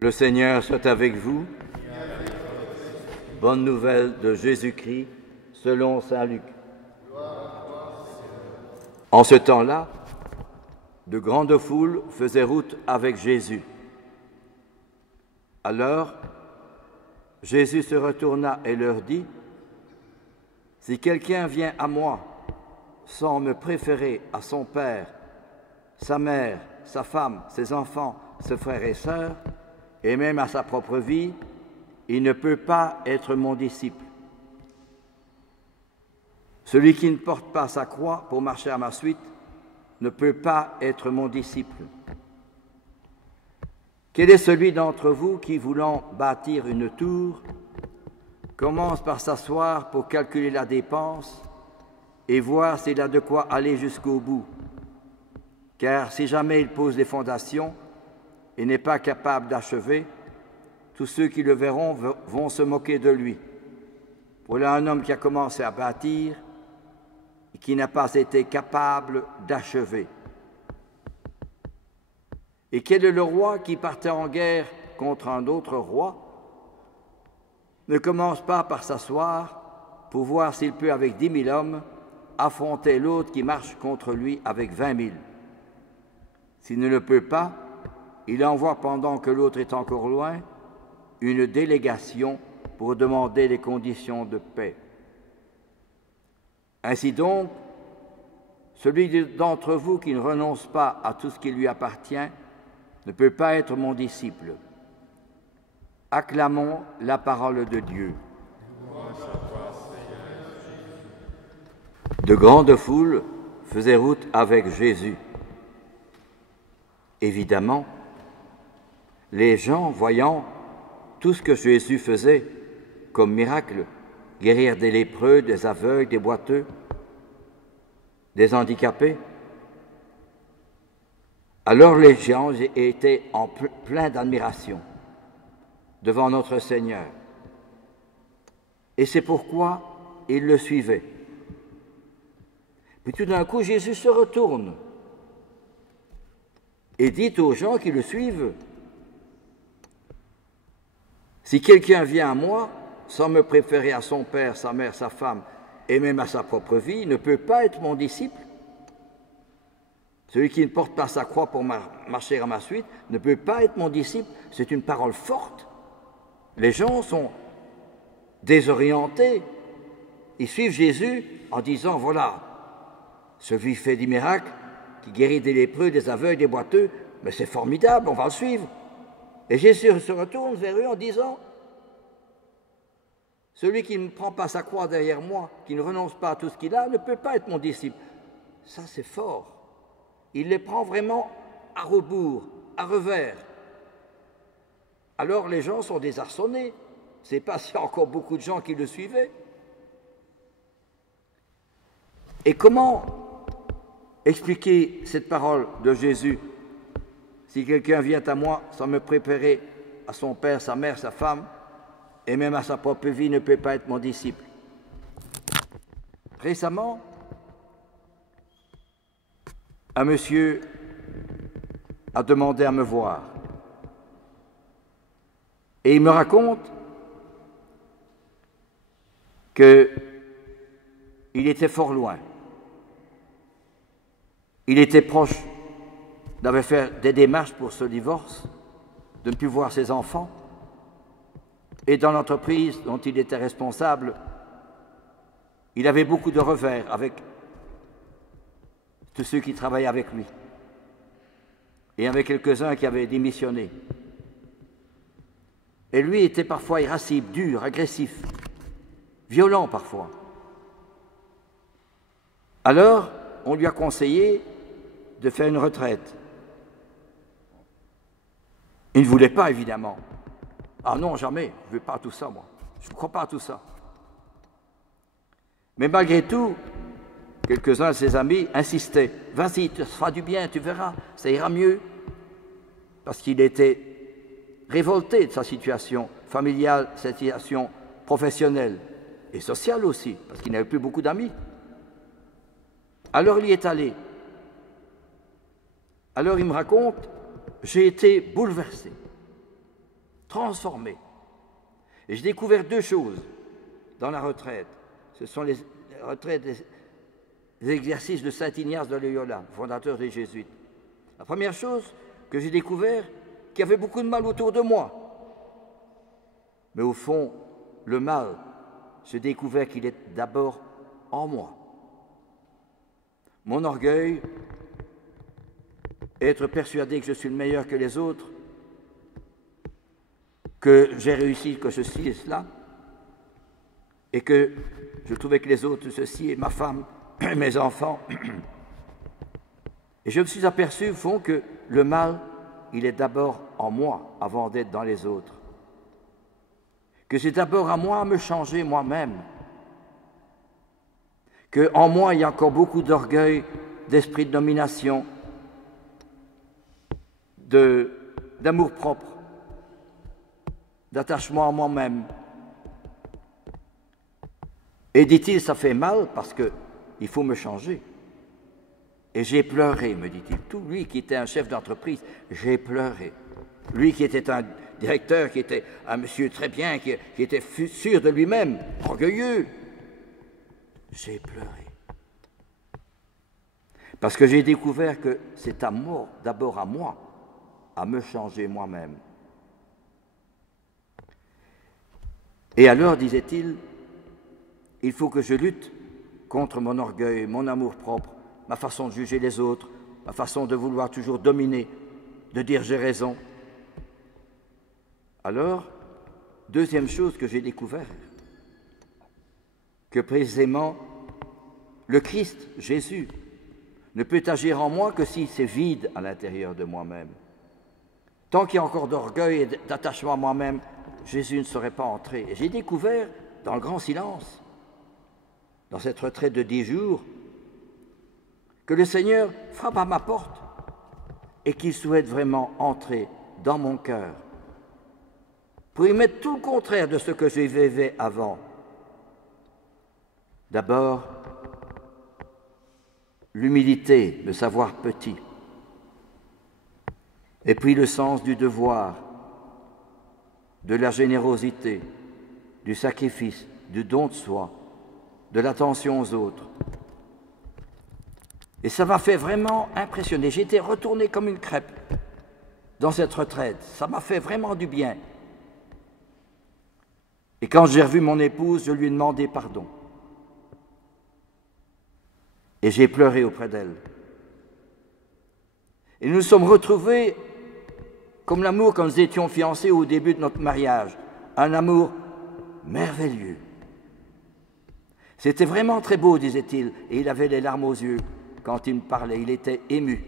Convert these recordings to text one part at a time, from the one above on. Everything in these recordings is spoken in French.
Le Seigneur soit avec vous. Bonne nouvelle de Jésus-Christ selon saint Luc. En ce temps-là, de grandes foules faisaient route avec Jésus. Alors, Jésus se retourna et leur dit : « Si quelqu'un vient à moi sans me préférer à son père, sa mère, sa femme, ses enfants, ses frères et sœurs, et même à sa propre vie, il ne peut pas être mon disciple. Celui qui ne porte pas sa croix pour marcher à ma suite ne peut pas être mon disciple. Quel est celui d'entre vous qui, voulant bâtir une tour, commence par s'asseoir pour calculer la dépense et voir s'il a de quoi aller jusqu'au bout? Car si jamais il pose les fondations et n'est pas capable d'achever, tous ceux qui le verront vont se moquer de lui. Voilà un homme qui a commencé à bâtir et qui n'a pas été capable d'achever. Et quel est le roi qui, partait en guerre contre un autre roi, ne commence pas par s'asseoir pour voir s'il peut, avec 10 000 hommes, affronter l'autre qui marche contre lui avec 20 000. S'il ne le peut pas, il envoie, pendant que l'autre est encore loin, une délégation pour demander les conditions de paix. Ainsi donc, celui d'entre vous qui ne renonce pas à tout ce qui lui appartient ne peut pas être mon disciple. Acclamons la parole de Dieu. De grandes foules faisaient route avec Jésus. Évidemment, les gens, voyant tout ce que Jésus faisait comme miracle, guérir des lépreux, des aveugles, des boiteux, des handicapés, alors les gens étaient pleins d'admiration devant notre Seigneur. Et c'est pourquoi ils le suivaient. Puis tout d'un coup, Jésus se retourne et dit aux gens qui le suivent : « Si quelqu'un vient à moi, sans me préférer à son père, sa mère, sa femme, et même à sa propre vie, ne peut pas être mon disciple. Celui qui ne porte pas sa croix pour marcher à ma suite ne peut pas être mon disciple. » C'est une parole forte. Les gens sont désorientés. Ils suivent Jésus en disant : « Voilà, celui qui fait des miracles, qui guérit des lépreux, des aveugles, des boiteux, mais c'est formidable, on va le suivre. » Et Jésus se retourne vers eux en disant : « Celui qui ne prend pas sa croix derrière moi, qui ne renonce pas à tout ce qu'il a, ne peut pas être mon disciple. » Ça, c'est fort. Il les prend vraiment à rebours, à revers. Alors les gens sont désarçonnés. Je ne sais pas s'il y a encore beaucoup de gens qui le suivaient. Et comment expliquer cette parole de Jésus ? Si quelqu'un vient à moi sans me préférer à son père, sa mère, sa femme, et même à sa propre vie, ne peut pas être mon disciple. Récemment, un monsieur a demandé à me voir. Et il me raconte qu'il était fort loin. Il était proche d'avoir fait des démarches pour ce divorce, de ne plus voir ses enfants. Et dans l'entreprise dont il était responsable, il avait beaucoup de revers avec tous ceux qui travaillaient avec lui. Et avec quelques-uns qui avaient démissionné. Et lui était parfois irascible, dur, agressif, violent parfois. Alors, on lui a conseillé de faire une retraite. Il ne voulait pas, évidemment. Ah non, jamais, je ne veux pas tout ça, moi. Je ne crois pas à tout ça. Mais malgré tout, quelques-uns de ses amis insistaient. « Vas-y, ça fera du bien, tu verras, ça ira mieux. » Parce qu'il était révolté de sa situation familiale, sa situation professionnelle et sociale aussi, parce qu'il n'avait plus beaucoup d'amis. Alors il y est allé. Alors il me raconte, j'ai été bouleversé. transformé. Et j'ai découvert deux choses dans la retraite. Ce sont les retraites des exercices de saint Ignace de Loyola, fondateur des Jésuites. La première chose que j'ai découvert, qu'il y avait beaucoup de mal autour de moi. Mais au fond, le mal, j'ai découvert qu'il est d'abord en moi. Mon orgueil, être persuadé que je suis le meilleur que les autres, que j'ai réussi, que ceci et cela, et que je trouvais que les autres, ceci, et ma femme, mes enfants. Et je me suis aperçu, au fond, que le mal, il est d'abord en moi, avant d'être dans les autres. Que c'est d'abord à moi à me changer moi-même. Qu'en moi, il y a encore beaucoup d'orgueil, d'esprit de domination, d'amour-propre, d'attachement à moi-même. Et dit-il, ça fait mal parce qu'il faut me changer. Et j'ai pleuré, me dit-il. Tout lui qui était un chef d'entreprise, j'ai pleuré. Lui qui était un directeur, qui était un monsieur très bien, qui était sûr de lui-même, orgueilleux. J'ai pleuré. Parce que j'ai découvert que c'est à moi, d'abord à moi, à me changer moi-même. Et alors, disait-il, il faut que je lutte contre mon orgueil, mon amour-propre, ma façon de juger les autres, ma façon de vouloir toujours dominer, de dire j'ai raison. Alors, deuxième chose que j'ai découvert, que précisément le Christ, Jésus, ne peut agir en moi que si c'est vide à l'intérieur de moi-même. Tant qu'il y a encore d'orgueil et d'attachement à moi-même, Jésus ne saurait pas entrer. Et j'ai découvert, dans le grand silence, dans cette retraite de 10 jours, que le Seigneur frappe à ma porte et qu'il souhaite vraiment entrer dans mon cœur pour y mettre tout le contraire de ce que je vivais avant. D'abord, l'humilité, de savoir petit, et puis le sens du devoir, de la générosité, du sacrifice, du don de soi, de l'attention aux autres. Et ça m'a fait vraiment impressionner. J'étais retourné comme une crêpe dans cette retraite. Ça m'a fait vraiment du bien. Et quand j'ai revu mon épouse, je lui ai demandé pardon. Et j'ai pleuré auprès d'elle. Et nous nous sommes retrouvés comme l'amour quand nous étions fiancés au début de notre mariage. Un amour merveilleux. C'était vraiment très beau, disait-il, et il avait les larmes aux yeux quand il me parlait. Il était ému.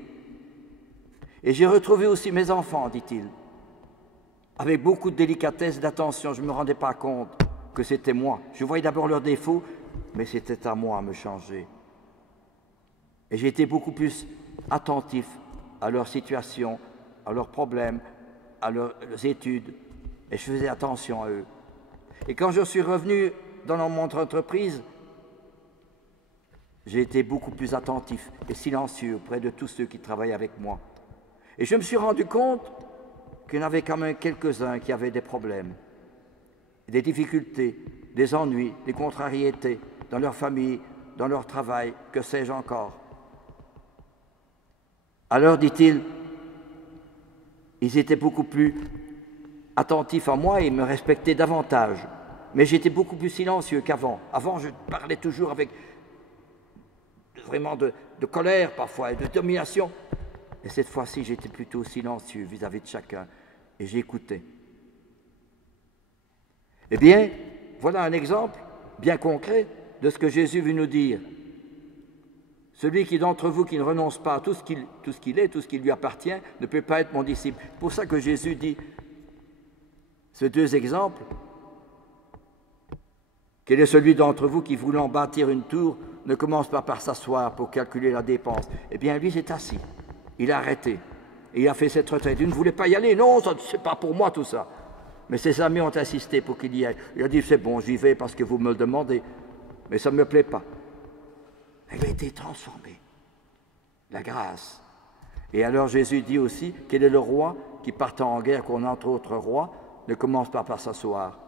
Et j'ai retrouvé aussi mes enfants, dit-il, avec beaucoup de délicatesse, d'attention. Je ne me rendais pas compte que c'était moi. Je voyais d'abord leurs défauts, mais c'était à moi à me changer. Et j'ai été beaucoup plus attentif à leur situation, à leurs problèmes, à leurs études, et je faisais attention à eux. Et quand je suis revenu dans mon entreprise, j'ai été beaucoup plus attentif et silencieux auprès de tous ceux qui travaillaient avec moi. Et je me suis rendu compte qu'il y en avait quand même quelques-uns qui avaient des problèmes, des difficultés, des ennuis, des contrariétés dans leur famille, dans leur travail, que sais-je encore. Alors, dit-il, ils étaient beaucoup plus attentifs à moi et ils me respectaient davantage. Mais j'étais beaucoup plus silencieux qu'avant. Avant, je parlais toujours avec vraiment de colère parfois et de domination. Et cette fois-ci, j'étais plutôt silencieux vis-à-vis de chacun et j'écoutais. Eh bien, voilà un exemple bien concret de ce que Jésus veut nous dire. Celui qui d'entre vous qui ne renonce pas à tout ce qu'il est, tout ce qui lui appartient, ne peut pas être mon disciple. C'est pour ça que Jésus dit ces deux exemples. Quel est celui d'entre vous qui, voulant bâtir une tour, ne commence pas par s'asseoir pour calculer la dépense? Eh bien, lui s'est assis. Il a arrêté. Et il a fait cette retraite. Il ne voulait pas y aller. Non, c'est pas pour moi tout ça. Mais ses amis ont insisté pour qu'il y aille. Il a dit, c'est bon, j'y vais parce que vous me le demandez. Mais ça ne me plaît pas. Il a été transformé. La grâce. Et alors Jésus dit aussi, quel est le roi qui partant en guerre contre autre roi ne commence pas par s'asseoir.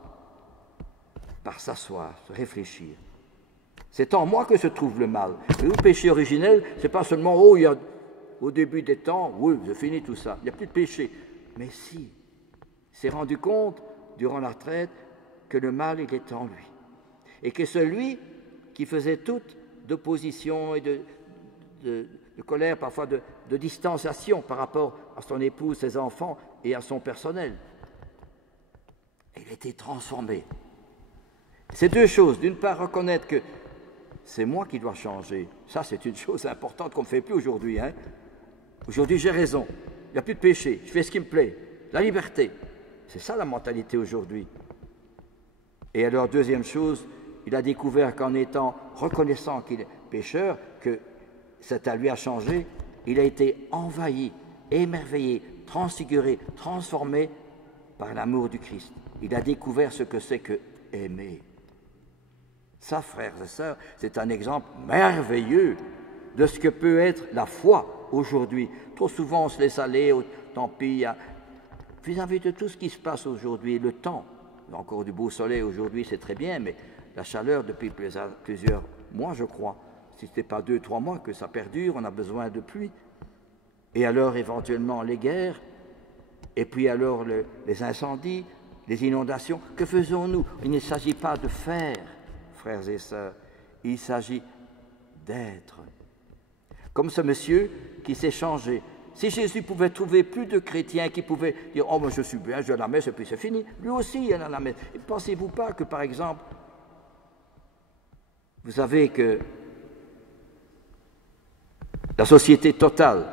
Par s'asseoir, se réfléchir. C'est en moi que se trouve le mal. Le péché originel, ce n'est pas seulement, oh, il y a, au début des temps, oui, c'est fini tout ça, il n'y a plus de péché. Mais si, il s'est rendu compte, durant la retraite, que le mal, il est en lui. Et que celui qui faisait toute d'opposition et de colère, parfois de distanciation par rapport à son épouse, ses enfants et à son personnel, il était transformé. C'est deux choses. D'une part, reconnaître que c'est moi qui dois changer. Ça, c'est une chose importante qu'on ne fait plus aujourd'hui. Hein? Aujourd'hui, j'ai raison. Il n'y a plus de péché. Je fais ce qui me plaît. La liberté. C'est ça la mentalité aujourd'hui. Et alors, deuxième chose, il a découvert qu'en étant reconnaissant qu'il est pécheur, que ça lui a changé, il a été envahi, émerveillé, transfiguré, transformé par l'amour du Christ. Il a découvert ce que c'est que aimer. Ça, frères et sœurs, c'est un exemple merveilleux de ce que peut être la foi aujourd'hui. Trop souvent, on se laisse aller, tant pis, vis-à-vis de tout ce qui se passe aujourd'hui, le temps. Il y a encore du beau soleil aujourd'hui, c'est très bien, mais la chaleur depuis plusieurs mois, je crois, si ce n'était pas 2-3 mois que ça perdure, on a besoin de pluie. Et alors, éventuellement, les guerres, et puis alors les incendies, les inondations. Que faisons-nous? Il ne s'agit pas de faire, frères et sœurs, il s'agit d'être. Comme ce monsieur qui s'est changé. Si Jésus pouvait trouver plus de chrétiens qui pouvaient dire « Oh, moi je suis bien, je vais à la messe et puis c'est fini », lui aussi il est à la messe. Et pensez-vous pas que, par exemple, vous savez que la société Total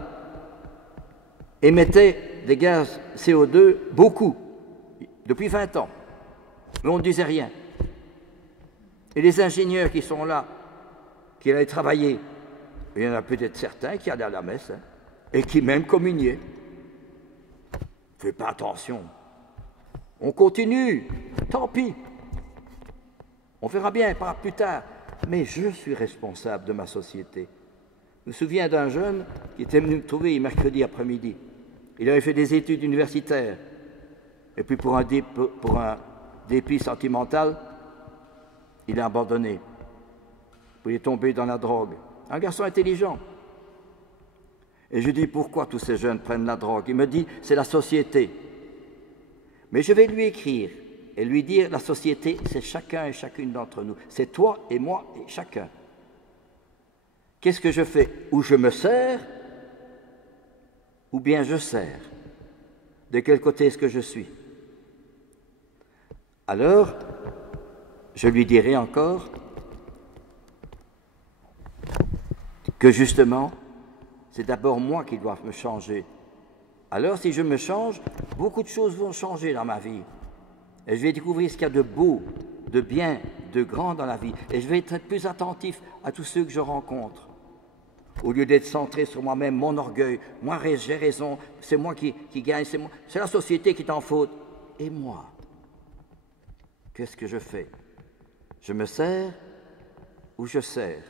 émettait des gaz CO2 beaucoup, depuis 20 ans, mais on ne disait rien. Et les ingénieurs qui sont là, qui allaient travailler, il y en a peut-être certains qui allaient à la messe, hein, et qui même communiaient. Faites pas attention. On continue, tant pis. On verra bien par plus tard. Mais je suis responsable de ma société. Je me souviens d'un jeune qui était venu me trouver mercredi après-midi. Il avait fait des études universitaires. Et puis pour un dépit sentimental, il a abandonné. Il est tombé dans la drogue. Un garçon intelligent. Et je dis, pourquoi tous ces jeunes prennent la drogue? Il me dit, c'est la société. Mais je vais lui écrire et lui dire, la société, c'est chacun et chacune d'entre nous. C'est toi et moi et chacun. Qu'est-ce que je fais? Ou je me sers, ou bien je sers. De quel côté est-ce que je suis? Alors, je lui dirai encore que justement, c'est d'abord moi qui dois me changer. Alors, si je me change, beaucoup de choses vont changer dans ma vie. Et je vais découvrir ce qu'il y a de beau, de bien, de grand dans la vie. Et je vais être plus attentif à tous ceux que je rencontre. Au lieu d'être centré sur moi-même, mon orgueil, moi j'ai raison, c'est moi qui gagne, c'est la société qui est en faute. Et moi, qu'est-ce que je fais? Je me sers ou je sers?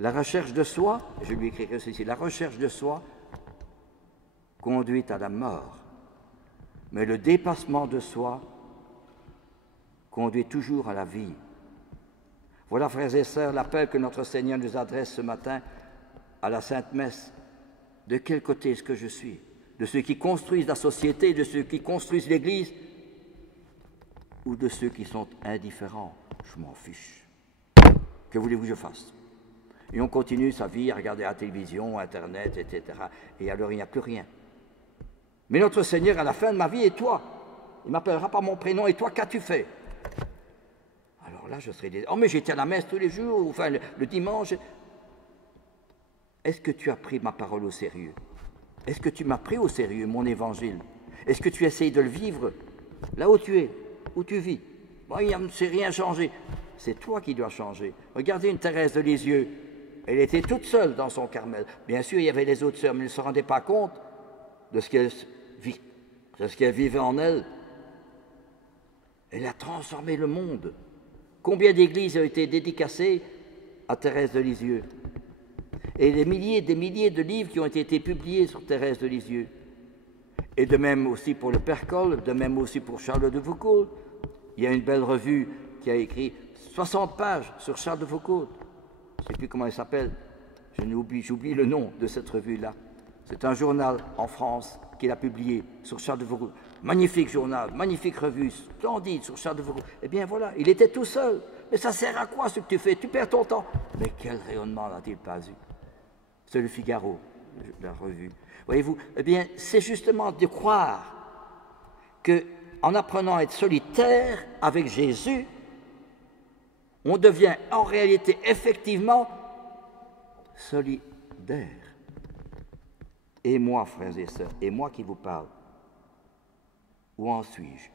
La recherche de soi, je lui écrirai ceci, la recherche de soi conduit à la mort, mais le dépassement de soi conduit toujours à la vie. Voilà, frères et sœurs, l'appel que notre Seigneur nous adresse ce matin à la Sainte Messe. De quel côté est-ce que je suis? De ceux qui construisent la société, de ceux qui construisent l'Église, ou de ceux qui sont indifférents? Je m'en fiche. Que voulez-vous que je fasse? Et on continue sa vie à regarder la télévision, Internet, etc. Et alors il n'y a plus rien. Mais notre Seigneur, à la fin de ma vie, et toi? Il m'appellera par mon prénom, et toi, qu'as-tu fait? Alors là, je serai... Oh, mais j'étais à la messe tous les jours, enfin le dimanche. Est-ce que tu as pris ma parole au sérieux? Est-ce que tu m'as pris au sérieux, mon évangile? Est-ce que tu essayes de le vivre là où tu es, où tu vis? Bon, il ne s'est rien changé. C'est toi qui dois changer. Regardez une Thérèse de Lisieux. Elle était toute seule dans son Carmel. Bien sûr, il y avait les autres sœurs, mais elle ne se rendait pas compte de ce qu'elle vivait en elle. Elle a transformé le monde. Combien d'églises ont été dédicacées à Thérèse de Lisieux? Et des milliers de livres qui ont été publiés sur Thérèse de Lisieux. Et de même aussi pour le Percol, de même aussi pour Charles de Foucauld. Il y a une belle revue qui a écrit 60 pages sur Charles de Foucauld. Je ne sais plus comment elle s'appelle. J'oublie le nom de cette revue-là. C'est un journal en France qu'il a publié sur Charles de Foucauld. Magnifique journal, magnifique revue, splendide sur Charles de Foucauld. Eh bien voilà, il était tout seul. Mais ça sert à quoi ce que tu fais? Tu perds ton temps. Mais quel rayonnement n'a-t-il pas eu? C'est le Figaro, la revue. Voyez-vous, eh bien, c'est justement de croire qu'en apprenant à être solitaire avec Jésus, on devient en réalité effectivement solidaire. Et moi, frères et sœurs, et moi qui vous parle, où en suis-je?